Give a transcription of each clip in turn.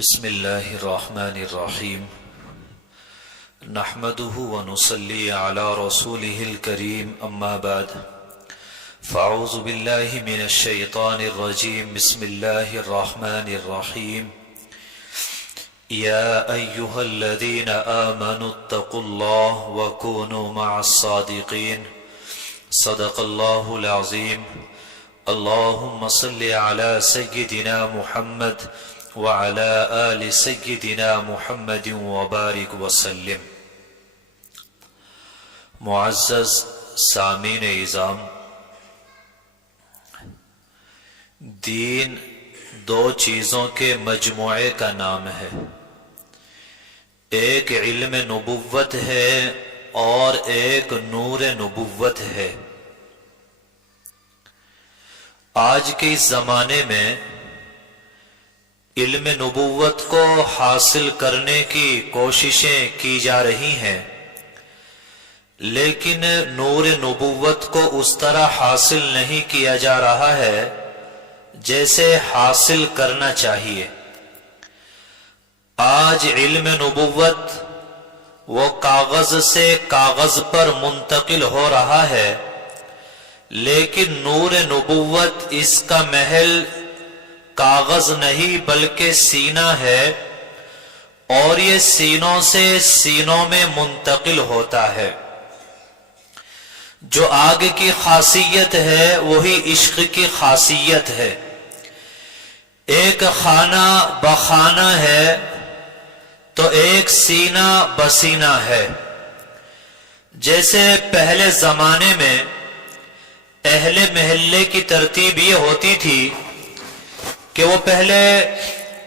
بسم اللہ الرحمن الرحیم نحمده ونصلی علی رسوله الکریم اما بعد فاعوذ باللہ من الشیطان الرجیم بسم اللہ الرحمن الرحیم یا ایہا الذین آمنوا اتقوا اللہ وکونوا مع الصادقین صدق اللہ العظیم اللہم صلی علی سیدنا محمد وعلى آل سيدنا محمد وبارك وسلم۔ معزز سامعین اعظام، دین دو چیزوں کے مجموعے کا نام ہے، ایک علم نبوت ہے اور ایک نور نبوت ہے۔ آج کے اس زمانے میں علم نبوت کو حاصل کرنے کی کوششیں کی جا رہی ہیں، لیکن نور نبوت کو اس طرح حاصل نہیں کیا جا رہا ہے جیسے حاصل کرنا چاہیے۔ آج علم نبوت وہ کاغذ سے کاغذ پر منتقل ہو رہا ہے، لیکن نور نبوت اس کا محل کاغذ نہیں بلکہ سینہ ہے، اور یہ سینوں سے سینوں میں منتقل ہوتا ہے۔ جو آگ کی خاصیت ہے وہی عشق کی خاصیت ہے۔ ایک خانہ بخانہ ہے تو ایک سینہ بسینہ ہے۔ جیسے پہلے زمانے میں اہل محلے کی ترتیب یہ ہوتی تھی کہ وہ پہلے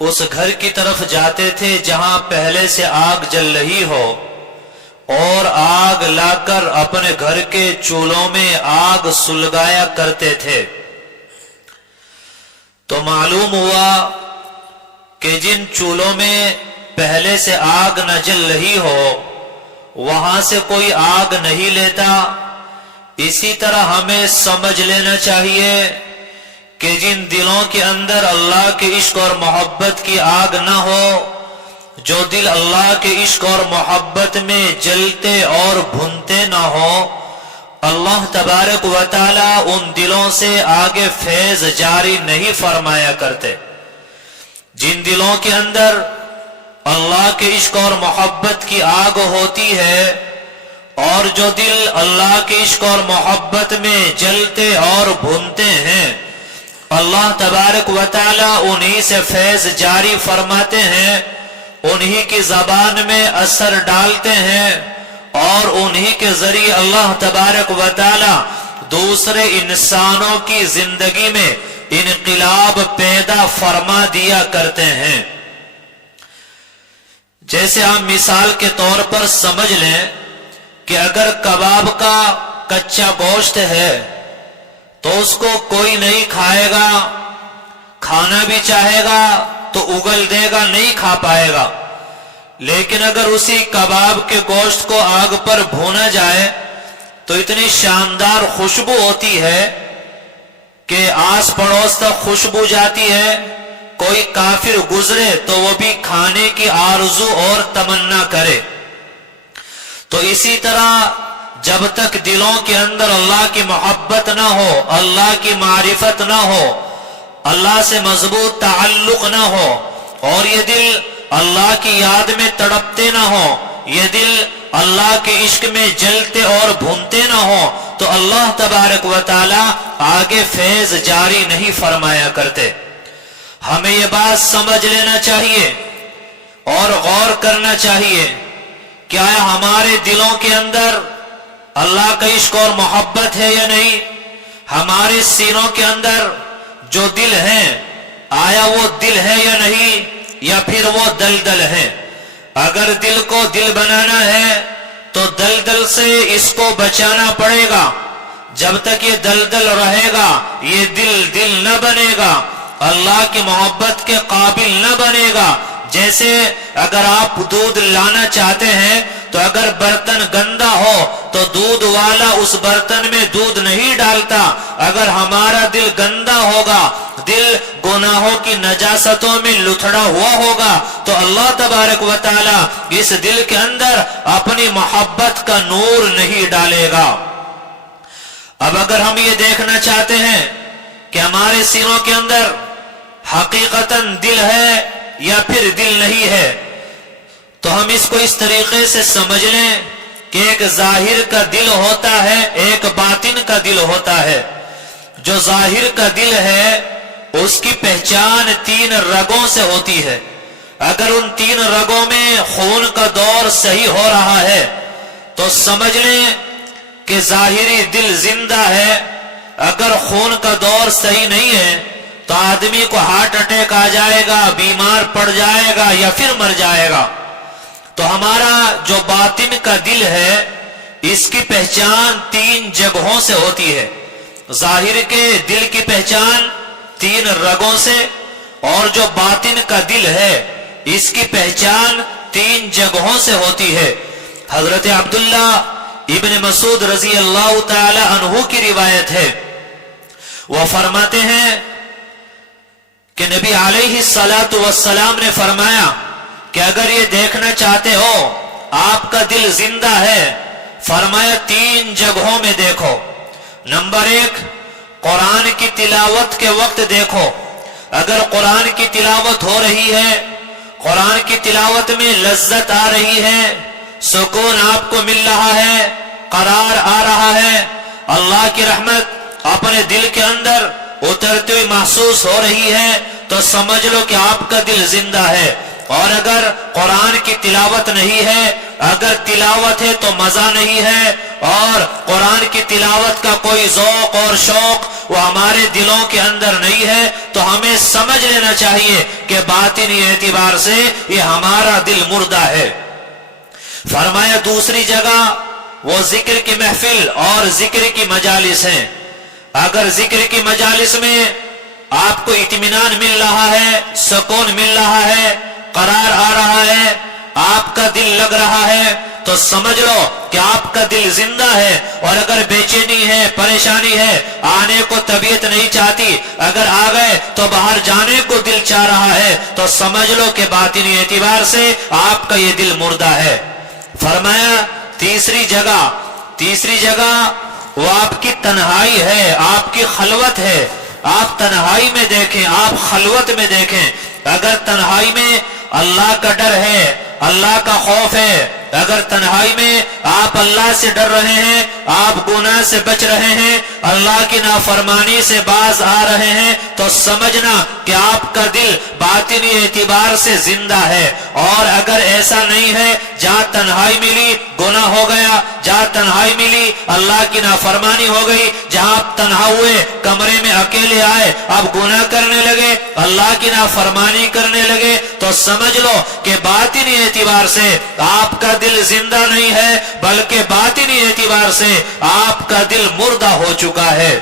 اس گھر کی طرف جاتے تھے جہاں پہلے سے آگ جل رہی ہو، اور آگ لا کر اپنے گھر کے چولہوں میں آگ سلگایا کرتے تھے۔ تو معلوم ہوا کہ جن چولہوں میں پہلے سے آگ نہ جل رہی ہو وہاں سے کوئی آگ نہیں لیتا۔ اسی طرح ہمیں سمجھ لینا چاہیے کہ جن دلوں کے اندر اللہ کے عشق اور محبت کی آگ نہ ہو، جو دل اللہ کے عشق اور محبت میں جلتے اور بھنتے نہ ہو، اللہ تبارک و تعالی ان دلوں سے آگے فیض جاری نہیں فرمایا کرتے۔ جن دلوں کے اندر اللہ کے عشق اور محبت کی آگ ہوتی ہے، اور جو دل اللہ کے عشق اور محبت میں جلتے اور بھنتے ہیں، اللہ تبارک و تعالی انہی سے فیض جاری فرماتے ہیں، انہی کی زبان میں اثر ڈالتے ہیں، اور انہی کے ذریعے اللہ تبارک و تعالی دوسرے انسانوں کی زندگی میں انقلاب پیدا فرما دیا کرتے ہیں۔ جیسے ہم مثال کے طور پر سمجھ لیں کہ اگر کباب کا کچا گوشت ہے تو اس کو کوئی نہیں کھائے گا، کھانا بھی چاہے گا تو اگل دے گا، نہیں کھا پائے گا۔ لیکن اگر اسی کباب کے گوشت کو آگ پر بھونا جائے تو اتنی شاندار خوشبو ہوتی ہے کہ آس پڑوس تک خوشبو جاتی ہے، کوئی کافر گزرے تو وہ بھی کھانے کی آرزو اور تمنا کرے۔ تو اسی طرح جب تک دلوں کے اندر اللہ کی محبت نہ ہو، اللہ کی معرفت نہ ہو، اللہ سے مضبوط تعلق نہ ہو، اور یہ دل اللہ کی یاد میں تڑپتے نہ ہو، یہ دل اللہ کے عشق میں جلتے اور بھونتے نہ ہو، تو اللہ تبارک و تعالی آگے فیض جاری نہیں فرمایا کرتے۔ ہمیں یہ بات سمجھ لینا چاہیے اور غور کرنا چاہیے، کیا ہمارے دلوں کے اندر اللہ کا عشق اور محبت ہے یا نہیں؟ ہمارے سینوں کے اندر جو دل ہیں، آیا وہ دل ہے یا نہیں، یا پھر وہ دلدل ہے؟ اگر دل کو دل بنانا ہے تو دلدل سے اس کو بچانا پڑے گا۔ جب تک یہ دلدل رہے گا یہ دل نہ بنے گا، اللہ کی محبت کے قابل نہ بنے گا۔ جیسے اگر آپ دودھ لانا چاہتے ہیں تو اگر برتن گندا ہو تو دودھ والا اس برتن میں دودھ نہیں ڈالتا. اگر ہمارا دل گندا ہوگا، دل گناہوں کی نجاستوں میں لتھڑا ہوا ہوگا، تو اللہ تبارک و تعالی اس دل کے اندر اپنی محبت کا نور نہیں ڈالے گا. اب اگر ہم یہ دیکھنا چاہتے ہیں کہ ہمارے سینوں کے اندر حقیقتاً دل ہے یا پھر دل نہیں ہے، تو ہم اس کو اس طریقے سے سمجھ لیں کہ ایک ظاہر کا دل ہوتا ہے، ایک باطن کا دل ہوتا ہے. جو ظاہر کا دل ہے اس کی پہچان 3 رگوں سے ہوتی ہے. اگر ان 3 رگوں میں خون کا دور صحیح ہو رہا ہے تو سمجھ لیں کہ ظاہری دل زندہ ہے. اگر خون کا دور صحیح نہیں ہے تو آدمی کو ہارٹ اٹیک آ جائے گا، بیمار پڑ جائے گا یا پھر مر جائے گا. تو ہمارا جو باطن کا دل ہے اس کی پہچان 3 جگہوں سے ہوتی ہے. ظاہر کے دل کی پہچان 3 رگوں سے، اور جو باطن کا دل ہے اس کی پہچان 3 جگہوں سے ہوتی ہے. حضرت عبداللہ ابن مسعود رضی اللہ تعالی عنہ کی روایت ہے، وہ فرماتے ہیں کہ نبی علیہ الصلاۃ والسلام نے فرمایا کہ اگر یہ دیکھنا چاہتے ہو آپ کا دل زندہ ہے، فرمایا 3 جگہوں میں دیکھو. نمبر 1، قرآن کی تلاوت کے وقت دیکھو. اگر قرآن کی تلاوت ہو رہی ہے، قرآن کی تلاوت میں لذت آ رہی ہے، سکون آپ کو مل رہا ہے، قرار آ رہا ہے، اللہ کی رحمت اپنے دل کے اندر اترتے ہوئے محسوس ہو رہی ہے، تو سمجھ لو کہ آپ کا دل زندہ ہے. اور اگر قرآن کی تلاوت نہیں ہے، اگر تلاوت ہے تو مزہ نہیں ہے، اور قرآن کی تلاوت کا کوئی ذوق اور شوق وہ ہمارے دلوں کے اندر نہیں ہے، تو ہمیں سمجھ لینا چاہیے کہ باطنی اعتبار سے یہ ہمارا دل مردہ ہے. فرمایا دوسری جگہ وہ ذکر کی محفل اور ذکر کی مجالس ہیں. اگر ذکر کی مجالس میں آپ کو اطمینان مل رہا ہے، سکون مل رہا ہے، قرار آ رہا ہے، آپ کا دل لگ رہا ہے، تو سمجھ لو کہ آپ کا دل زندہ ہے. اور اگر بے چینی ہے، پریشانی ہے، آنے کو طبیعت نہیں چاہتی، اگر آ گئے تو باہر جانے کو دل چاہ رہا ہے، تو سمجھ لو کہ باطنی اعتبار سے آپ کا یہ دل مردہ ہے. فرمایا تیسری جگہ وہ آپ کی تنہائی ہے، آپ کی خلوت ہے. آپ تنہائی میں دیکھیں، آپ خلوت میں دیکھیں. اگر تنہائی میں اللہ کا ڈر ہے، اللہ کا خوف ہے، اگر تنہائی میں آپ اللہ سے ڈر رہے ہیں، آپ گناہ سے بچ رہے ہیں، اللہ کی نافرمانی سے باز آ رہے ہیں، تو سمجھنا کہ آپ کا دل باطنی اعتبار سے زندہ ہے. اور اگر ایسا نہیں ہے، جہاں تنہائی ملی گناہ ہو گیا، جہاں تنہائی ملی اللہ کی نافرمانی ہو گئی، جہاں آپ تنہا ہوئے کمرے میں اکیلے آئے، آپ گناہ کرنے لگے، اللہ کی نافرمانی کرنے لگے، تو سمجھ لو کہ باطنی اعتبار سے آپ کا دل زندہ نہیں ہے، بلکہ باطنی اعتبار سے آپ کا دل مردہ ہو چکا ہے.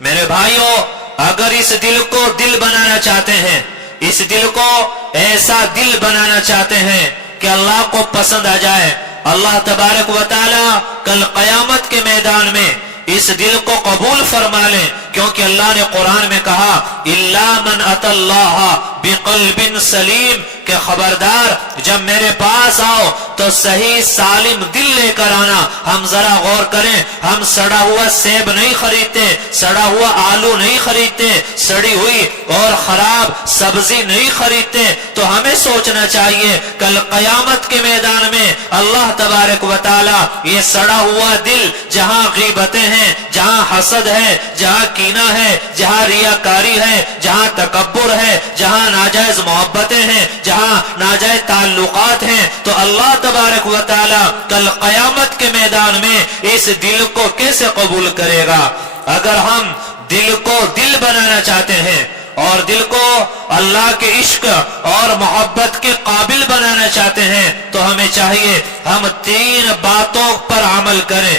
میرے بھائیوں، اگر اس دل کو دل بنانا چاہتے ہیں، اس دل کو ایسا دل بنانا چاہتے ہیں کہ اللہ کو پسند آ جائے، اللہ تبارک و تعالی کل قیامت کے میدان میں اس دل کو قبول فرما لیں. کیونکہ اللہ نے قرآن میں کہا الا من اتى اللہ بقلب سلیم، کہ خبردار جب میرے پاس آؤ تو صحیح سالم دل لے کر آنا. ہم ذرا غور کریں، ہم سڑا ہوا سیب نہیں خریدتے، سڑا ہوا آلو نہیں خریدتے، سڑی ہوئی اور خراب سبزی نہیں خریدتے. تو ہمیں سوچنا چاہیے کل قیامت کے میدان میں اللہ تبارک و تعالی یہ سڑا ہوا دل، جہاں غیبتیں ہیں، جہاں حسد ہے، جہاں کینہ ہے، جہاں ریاکاری ہے، جہاں تکبر ہے، جہاں ناجائز محبتیں ہیں، جہاں ناجائز تعلقات ہیں، تو اللہ تبارک و تعالی کل قیامت کے میدان میں اس دل کو کیسے قبول کرے گا؟ اگر ہم دل کو دل بنانا چاہتے ہیں اور دل کو اللہ کے عشق اور محبت کے قابل بنانا چاہتے ہیں، تو ہمیں چاہیے ہم 3 باتوں پر عمل کریں.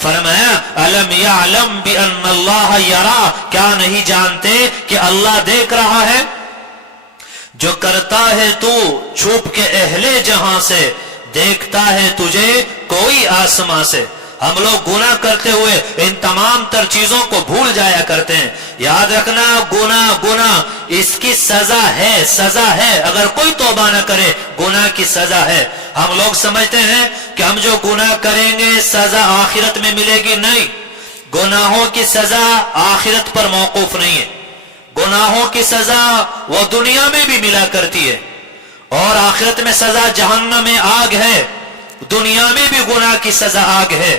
فرمایا الم یعلم بان اللہ یرا، کیا نہیں جانتے کہ اللہ دیکھ رہا ہے؟ جو کرتا ہے تو چھپ کے اہل جہاں سے، دیکھتا ہے تجھے کوئی آسماں سے۔ ہم لوگ گناہ کرتے ہوئے ان تمام تر چیزوں کو بھول جایا کرتے ہیں۔ یاد رکھنا، گناہ اس کی سزا ہے، اگر کوئی توبہ نہ کرے گناہ کی سزا ہے۔ ہم لوگ سمجھتے ہیں کہ ہم جو گناہ کریں گے سزا آخرت میں ملے گی، نہیں، گناہوں کی سزا آخرت پر موقوف نہیں ہے۔ گناہوں کی سزا وہ دنیا میں بھی ملا کرتی ہے، اور آخرت میں سزا جہنم میں آگ ہے۔ دنیا میں بھی گناہ کی سزا آگ ہے،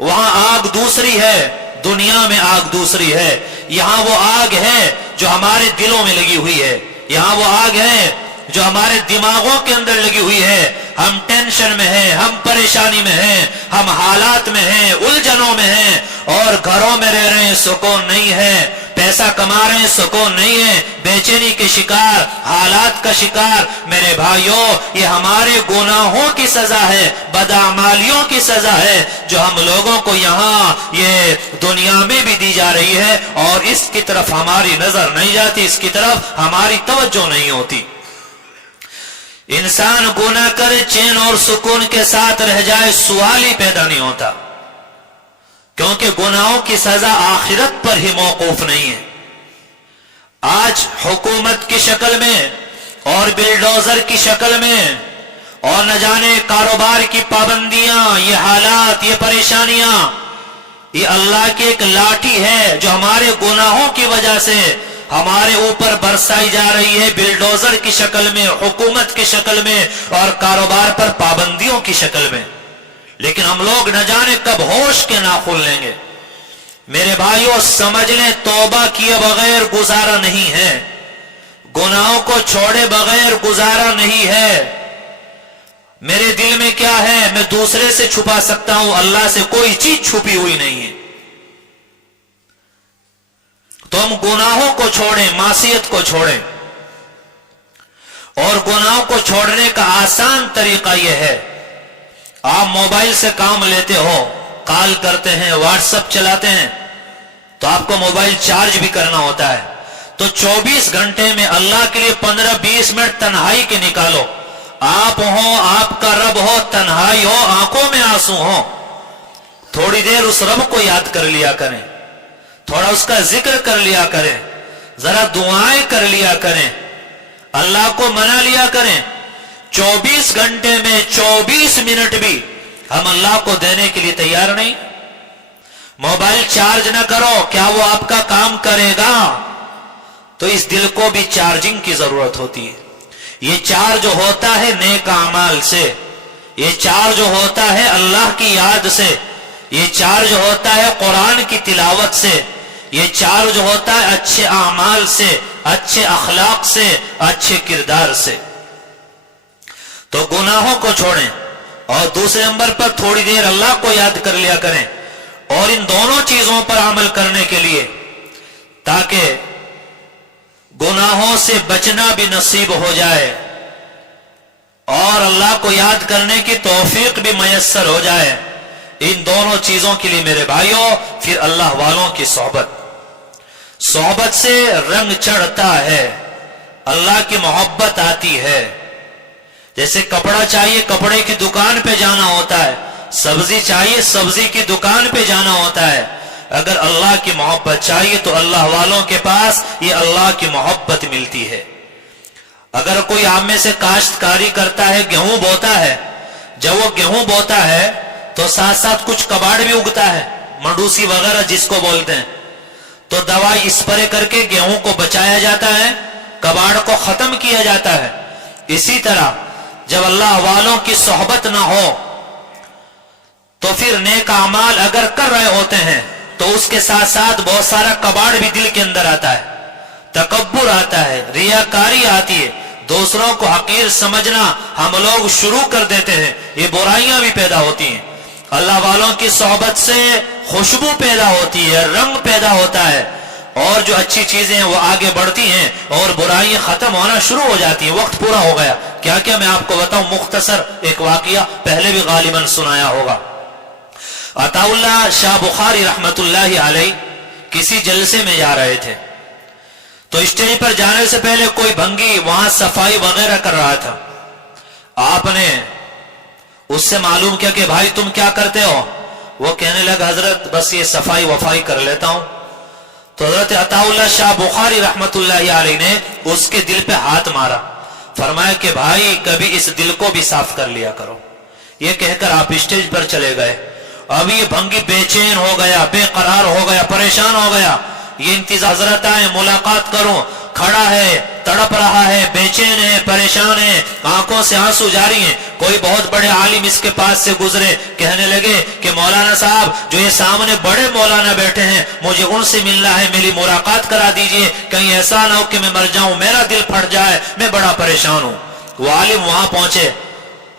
وہاں آگ دوسری ہے، دنیا میں آگ دوسری ہے۔ یہاں وہ آگ ہے جو ہمارے دلوں میں لگی ہوئی ہے، یہاں وہ آگ ہے جو ہمارے دماغوں کے اندر لگی ہوئی ہے۔ ہم ٹینشن میں ہیں، ہم پریشانی میں ہیں، ہم حالات میں ہیں، الجھنوں میں ہیں، اور گھروں میں رہ رہے ہیں، سکون نہیں ہے، پیسہ کما رہے ہیں، سکون نہیں ہے، بے چینی کے شکار، حالات کا شکار۔ میرے بھائیوں، یہ ہمارے گناہوں کی سزا ہے، بدعمالیوں کی سزا ہے، جو ہم لوگوں کو یہاں یہ دنیا میں بھی دی جا رہی ہے، اور اس کی طرف ہماری نظر نہیں جاتی، اس کی طرف ہماری توجہ نہیں ہوتی۔ انسان گناہ کرے، چین اور سکون کے ساتھ رہ جائے، سوال ہی پیدا نہیں ہوتا، کیونکہ گناہوں کی سزا آخرت پر ہی موقوف نہیں ہے۔ آج حکومت کی شکل میں اور بلڈوزر کی شکل میں اور نہ جانے کاروبار کی پابندیاں، یہ حالات، یہ پریشانیاں، یہ اللہ کی ایک لاٹھی ہے جو ہمارے گناہوں کی وجہ سے ہمارے اوپر برسائی جا رہی ہے، بلڈوزر کی شکل میں، حکومت کی شکل میں، اور کاروبار پر پابندیوں کی شکل میں۔ لیکن ہم لوگ نہ جانے کب ہوش کے ناخن لیں گے۔ میرے بھائیوں، سمجھ لیں توبہ کیے بغیر گزارا نہیں ہے، گناہوں کو چھوڑے بغیر گزارا نہیں ہے۔ میرے دل میں کیا ہے میں دوسرے سے چھپا سکتا ہوں، اللہ سے کوئی چیز چھپی ہوئی نہیں ہے۔ تو ہم گناہوں کو چھوڑیں، معصیت کو چھوڑیں، اور گناہوں کو چھوڑنے کا آسان طریقہ یہ ہے، آپ موبائل سے کام لیتے ہو، کال کرتے ہیں، واٹس ایپ چلاتے ہیں، تو آپ کو موبائل چارج بھی کرنا ہوتا ہے، تو 24 گھنٹے میں اللہ کے لیے 15-20 منٹ تنہائی کے نکالو۔ آپ ہو، آپ کا رب ہو، تنہائی ہو، آنکھوں میں آنسو ہو، تھوڑی دیر اس رب کو یاد کر لیا کریں، تھوڑا اس کا ذکر کر لیا کریں، ذرا دعائیں کر لیا کریں، اللہ کو منا لیا کریں۔ 24 گھنٹے میں 24 منٹ بھی ہم اللہ کو دینے کے لیے تیار نہیں۔ موبائل چارج نہ کرو، کیا وہ آپ کا کام کرے گا؟ تو اس دل کو بھی چارجنگ کی ضرورت ہوتی ہے۔ یہ چارج ہوتا ہے نیک اعمال سے، یہ چارج ہوتا ہے اللہ کی یاد سے، یہ چارج ہوتا ہے قرآن کی تلاوت سے، یہ چارج ہوتا ہے اچھے اعمال سے، اچھے اخلاق سے، اچھے کردار سے۔ تو گناہوں کو چھوڑیں، اور دوسرے نمبر پر تھوڑی دیر اللہ کو یاد کر لیا کریں، اور ان دونوں چیزوں پر عمل کرنے کے لیے تاکہ گناہوں سے بچنا بھی نصیب ہو جائے اور اللہ کو یاد کرنے کی توفیق بھی میسر ہو جائے، ان دونوں چیزوں کے لیے میرے بھائیوں پھر اللہ والوں کی صحبت سے رنگ چڑھتا ہے، اللہ کی محبت آتی ہے۔ جیسے کپڑا چاہیے کپڑے کی دکان پہ جانا ہوتا ہے، سبزی چاہیے سبزی کی دکان پہ جانا ہوتا ہے، اگر اللہ کی محبت چاہیے تو اللہ والوں کے پاس یہ اللہ کی محبت ملتی ہے۔ اگر کوئی آپ میں سے کاشتکاری کرتا ہے، گیہوں بوتا ہے، جب وہ گیہوں بوتا ہے تو ساتھ ساتھ کچھ کباڑ بھی اگتا ہے، منڈوسی وغیرہ جس کو بولتے ہیں، تو دوائی اسپرے کر کے گیہوں کو بچایا جاتا ہے، کباڑ کو ختم کیا جاتا ہے۔ اسی طرح جب اللہ والوں کی صحبت نہ ہو تو پھر نیک اعمال اگر کر رہے ہوتے ہیں تو اس کے ساتھ ساتھ بہت سارا کباڑ بھی دل کے اندر آتا ہے، تکبر آتا ہے، ریاکاری آتی ہے، دوسروں کو حقیر سمجھنا ہم لوگ شروع کر دیتے ہیں، یہ برائیاں بھی پیدا ہوتی ہیں۔ اللہ والوں کی صحبت سے خوشبو پیدا ہوتی ہے، رنگ پیدا ہوتا ہے، اور جو اچھی چیزیں ہیں وہ آگے بڑھتی ہیں اور برائیاں ختم ہونا شروع ہو جاتی ہیں۔ وقت پورا ہو گیا، کیا میں آپ کو بتاؤں، مختصر ایک واقعہ پہلے بھی غالباً سنایا ہوگا۔ عطاءاللہ شاہ بخاری رحمت اللہ علیہ کسی جلسے میں جا رہے تھے، تو اسٹیج پر جانے سے پہلے کوئی بھنگی وہاں صفائی وغیرہ کر رہا تھا۔ آپ نے اس سے معلوم کیا کہ بھائی تم کیا کرتے ہو؟ وہ کہنے لگا حضرت بس یہ صفائی وفائی کر لیتا ہوں۔ تو حضرت عطاءاللہ شاہ بخاری رحمت اللہ علیہ نے اس کے دل پہ ہاتھ مارا، فرمایا کہ بھائی کبھی اس دل کو بھی صاف کر لیا کرو۔ یہ کہہ کر آپ اسٹیج پر چلے گئے۔ اب یہ بھنگی بے چین ہو گیا، بے قرار ہو گیا، پریشان ہو گیا۔ یہ انتظار حضرت آئے ملاقات کروں، کھڑا ہے، تڑپ رہا ہے، بے چین ہے، پریشان ہے، آنکھوں سے آنسو جاری ہیں۔ کوئی بہت بڑے عالم اس کے پاس سے گزرے، کہنے لگے کہ مولانا صاحب جو یہ سامنے بڑے مولانا بیٹھے ہیں مجھے ان سے ملنا ہے، میری ملاقات کرا دیجئے، کہیں ایسا نہ ہو کہ میں مر جاؤں، میرا دل پھٹ جائے، میں بڑا پریشان ہوں۔ وہ عالم وہاں پہنچے،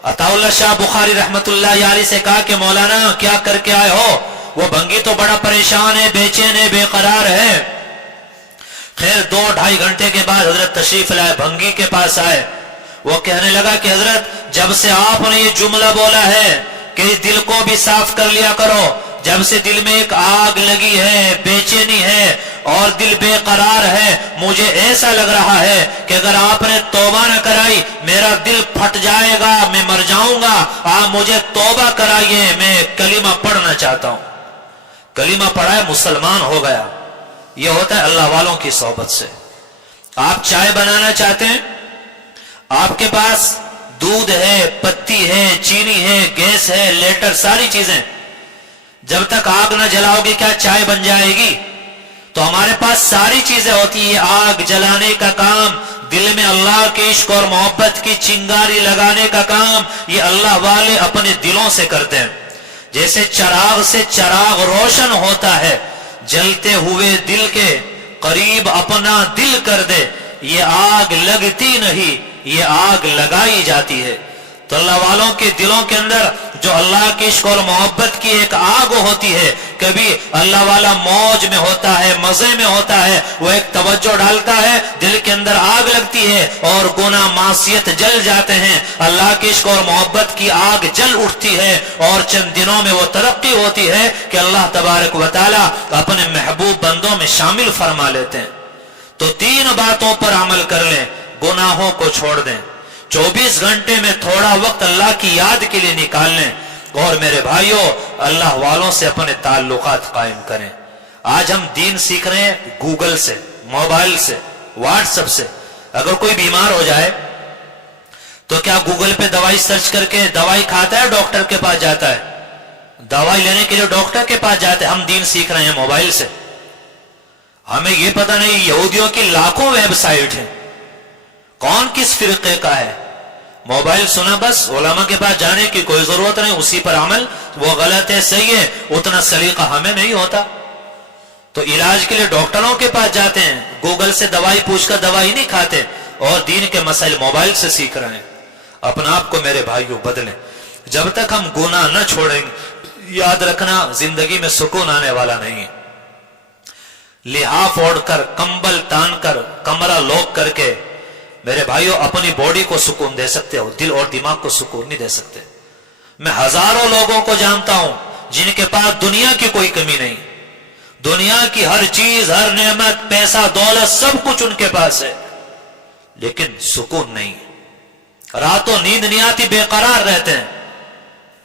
عطاءاللہ شاہ بخاری رحمت اللہ علیہ سے کہا کہ مولانا کیا کر کے آئے ہو؟ وہ بھنگی تو بڑا پریشان ہے، بے چین ہے، بے قرار ہے۔ خیر 2-2.5 گھنٹے کے بعد حضرت تشریف لائے، بھنگی کے پاس آئے۔ وہ کہنے لگا کہ حضرت جب سے آپ نے یہ جملہ بولا ہے کہ دل کو بھی صاف کر لیا کرو، جب سے دل میں ایک آگ لگی ہے، بے چینی ہے اور دل بے قرار ہے، مجھے ایسا لگ رہا ہے کہ اگر آپ نے توبہ نہ کرائی میرا دل پھٹ جائے گا، میں مر جاؤں گا۔ آپ مجھے توبہ کرائیے، میں کلمہ پڑھنا چاہتا ہوں۔ کلمہ پڑھا ہے، مسلمان ہو گیا۔ یہ ہوتا ہے اللہ والوں کی صحبت سے۔ آپ چائے بنانا چاہتے ہیں، آپ کے پاس دودھ ہے، پتی ہے، چینی ہے، گیس ہے، لیٹر، ساری چیزیں، جب تک آگ نہ جلاؤ گے کیا چائے بن جائے گی؟ تو ہمارے پاس ساری چیزیں ہوتی ہیں، آگ جلانے کا کام، دل میں اللہ کے عشق اور محبت کی چنگاری لگانے کا کام یہ اللہ والے اپنے دلوں سے کرتے ہیں۔ جیسے چراغ سے چراغ روشن ہوتا ہے، جلتے ہوئے دل کے قریب اپنا دل کر دے، یہ آگ لگتی نہیں، یہ آگ لگائی جاتی ہے۔ تو اللہ والوں کے دلوں کے اندر جو اللہ کی عشق اور محبت کی ایک آگ ہوتی ہے، کبھی اللہ والا موج میں ہوتا ہے، مزے میں ہوتا ہے، وہ ایک توجہ ڈالتا ہے، دل کے اندر آگ لگتی ہے اور گناہ معصیت جل جاتے ہیں، اللہ کی عشق اور محبت کی آگ جل اٹھتی ہے اور چند دنوں میں وہ ترقی ہوتی ہے کہ اللہ تبارک و تعالی اپنے محبوب بندوں میں شامل فرما لیتے ہیں۔ تو 3 باتوں پر عمل کر لیں، گناہوں کو چھوڑ دیں، 24 گھنٹے میں تھوڑا وقت اللہ کی یاد کے لیے نکال لیں، اور میرے بھائیوں اللہ والوں سے اپنے تعلقات قائم کریں۔ آج ہم دین سیکھ رہے ہیں گوگل سے، موبائل سے، واٹس ایپ سے۔ اگر کوئی بیمار ہو جائے تو کیا گوگل پہ دوائی سرچ کر کے دوائی کھاتا ہے، ڈاکٹر کے پاس جاتا ہے؟ دوائی لینے کے لیے ڈاکٹر کے پاس جاتے ہیں۔ ہم دین سیکھ رہے ہیں موبائل سے۔ ہمیں یہ پتہ نہیں یہودیوں کی لاکھوں ویب سائٹ ہیں، کون کس فرقے کا ہے؟ موبائل سنا بس، علماء کے پاس جانے کی کوئی ضرورت نہیں، اسی پر عمل، وہ غلط ہے صحیح ہے اتنا سلیقہ ہمیں نہیں ہوتا۔ تو علاج کے لیے ڈاکٹروں کے پاس جاتے ہیں، گوگل سے دوائی پوچھ کر دوائی نہیں کھاتے، اور دین کے مسائل موبائل سے سیکھ رہے ہیں۔ اپنا آپ کو میرے بھائیوں بدلیں۔ جب تک ہم گناہ نہ چھوڑیں گے، یاد رکھنا زندگی میں سکون آنے والا نہیں ہے۔ لحاف اوڑھ کر، کمبل تان کر، کمرہ لوک کر کے میرے بھائیوں اپنی باڈی کو سکون دے سکتے ہو، دل اور دماغ کو سکون نہیں دے سکتے۔ میں ہزاروں لوگوں کو جانتا ہوں جن کے پاس دنیا کی کوئی کمی نہیں، دنیا کی ہر چیز، ہر نعمت، پیسہ، دولت، سب کچھ ان کے پاس ہے، لیکن سکون نہیں۔ راتوں نیند نہیں آتی، بے قرار رہتے ہیں،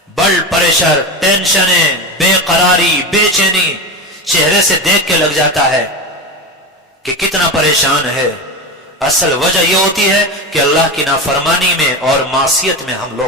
بلڈ پریشر، ٹینشنیں، بے قراری، بے چینی چہرے سے دیکھ کے لگ جاتا ہے کہ کتنا پریشان ہے۔ اصل وجہ یہ ہوتی ہے کہ اللہ کی نافرمانی میں اور معصیت میں ہم لوگ